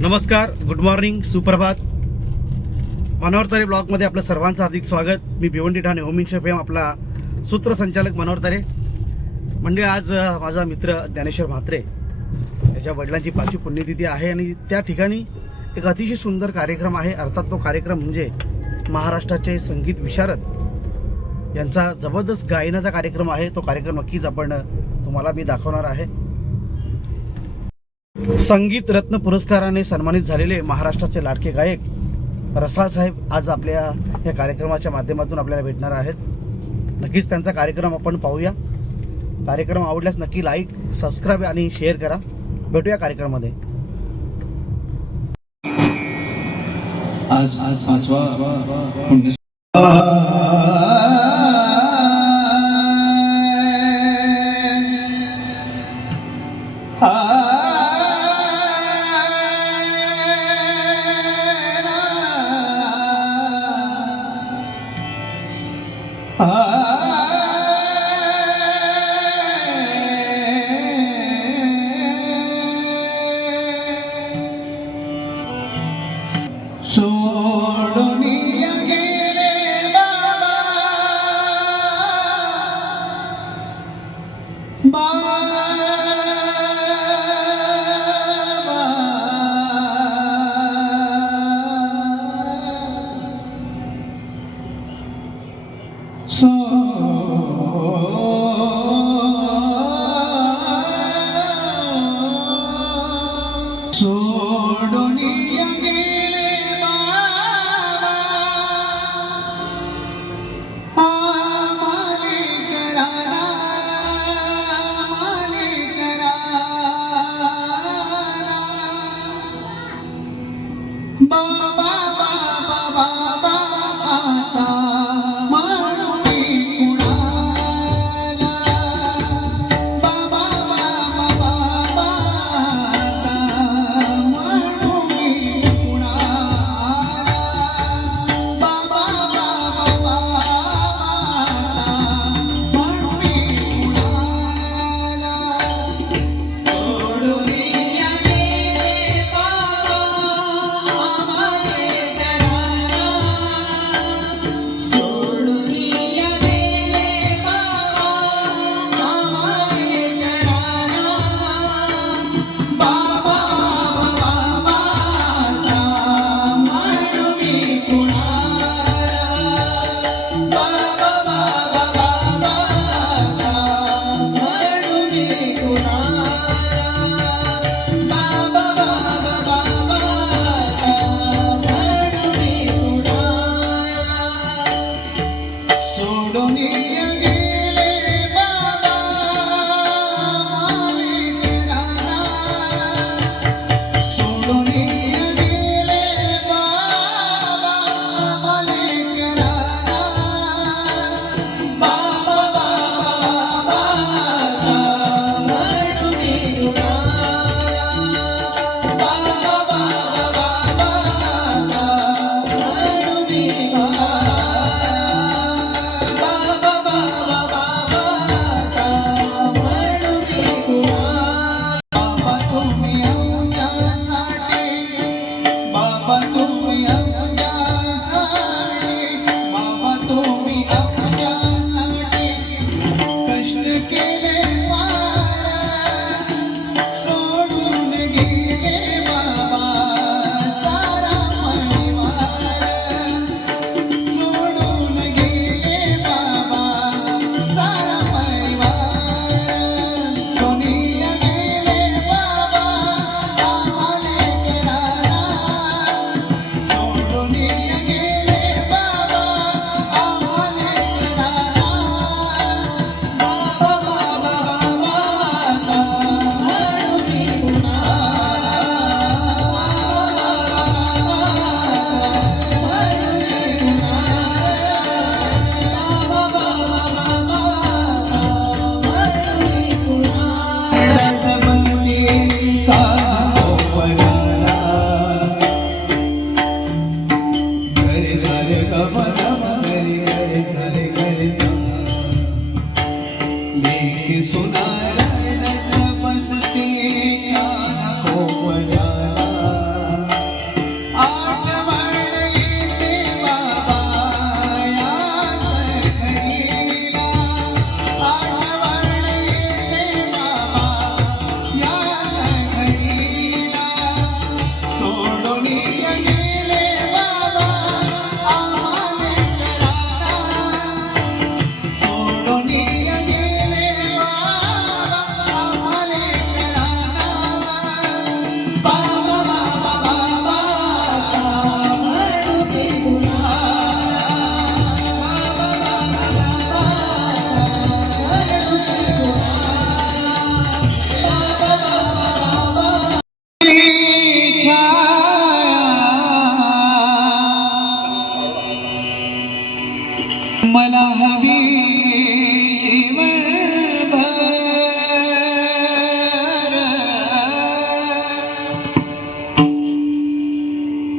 नमस्कार good morning सुप्रभात. मनोहरतारे ब्लॉगमध्ये आपलं सर्वांचं हार्दिक स्वागत. मी भिवंडी ठाणे होमिंग फेम आपला सूत्रसंचालक मनोहरतारे म्हणजे आज माझा मित्र ज्ञानेश्वर म्हात्रे त्याच्या वडिलांची पाचवी पुण्यतिथी आहे आणि त्या ठिकाणी एक अतिशय सुंदर कार्यक्रम आहे. अर्थात तो कार्यक्रम म्हणजे महाराष्ट्राचे संगीत विशारद यांचा जबरदस्त गायनाचा कार्यक्रम आहे. तो कार्यक्रम नक्कीच आपण तुम्हाला मी दाखवणार आहे. संगीत रत्न पुरस्काराने सन्मानित झालेले महाराष्ट्राचे लाडके गायक रसाळ साहेब आज आपल्या या कार्यक्रमाच्या माध्यमातून आपल्याला भेटणार आहेत. नक्कीच त्यांचा कार्यक्रम आपण पाहूया. कार्यक्रम आवडल्यास नक्की लाईक सबस्क्राईब आणि शेअर करा. भेटूया कार्यक्रमामध्ये. आज आज पाचवा சோ சோடு நீ அங்கேலே பாவா மாலிகரானா மாலிகரானா பாபா பாபா பாபா జగమ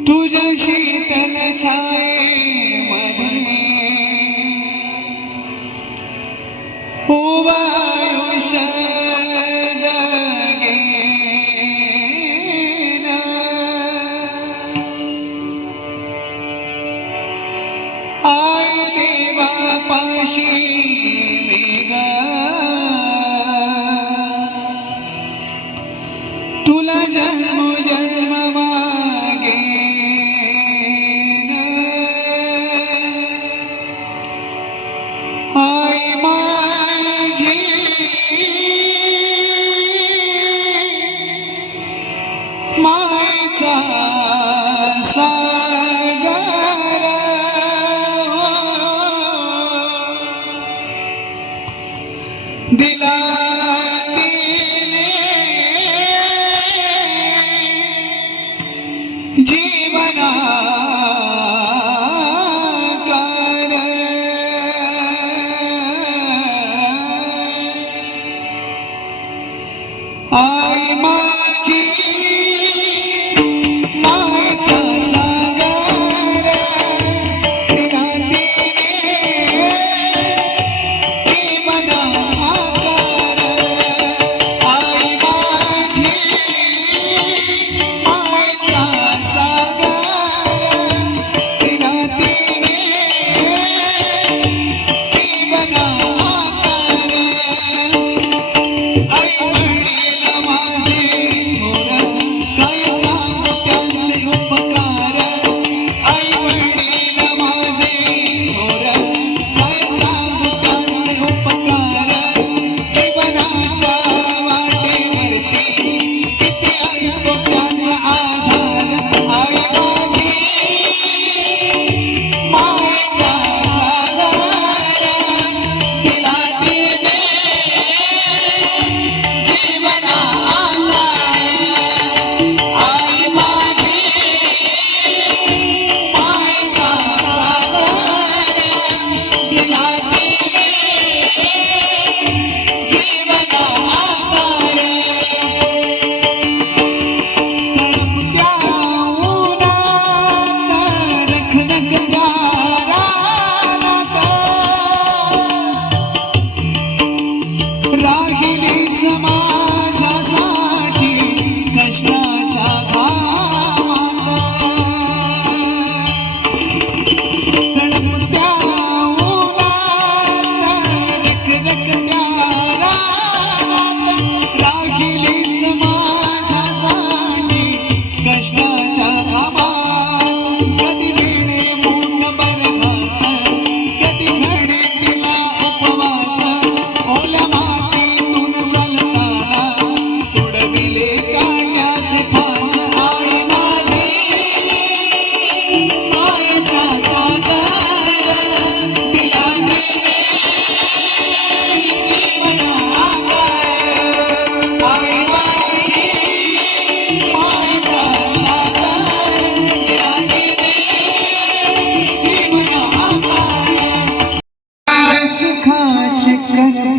तुझशी तन छाये Thank you.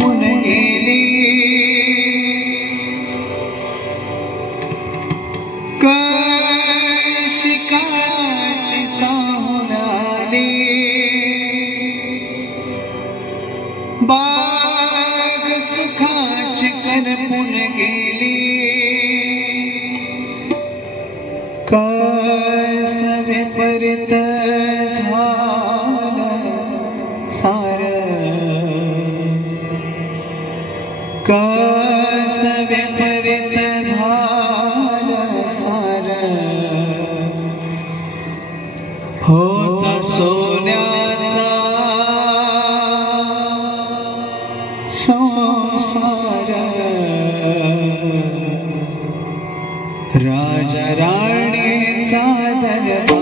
पाहून गेली. कशी काळाची चाहून आली. बाग सुखाची करपून गेली. कस विपरीत झा राजराणि साधन